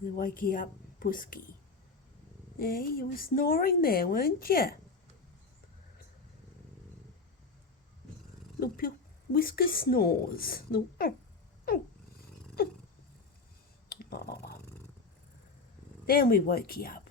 They wake you up, Pusky. Yeah, you were snoring there, weren't you? Look, your Whisker snores. Look. Oh. Then we woke you up.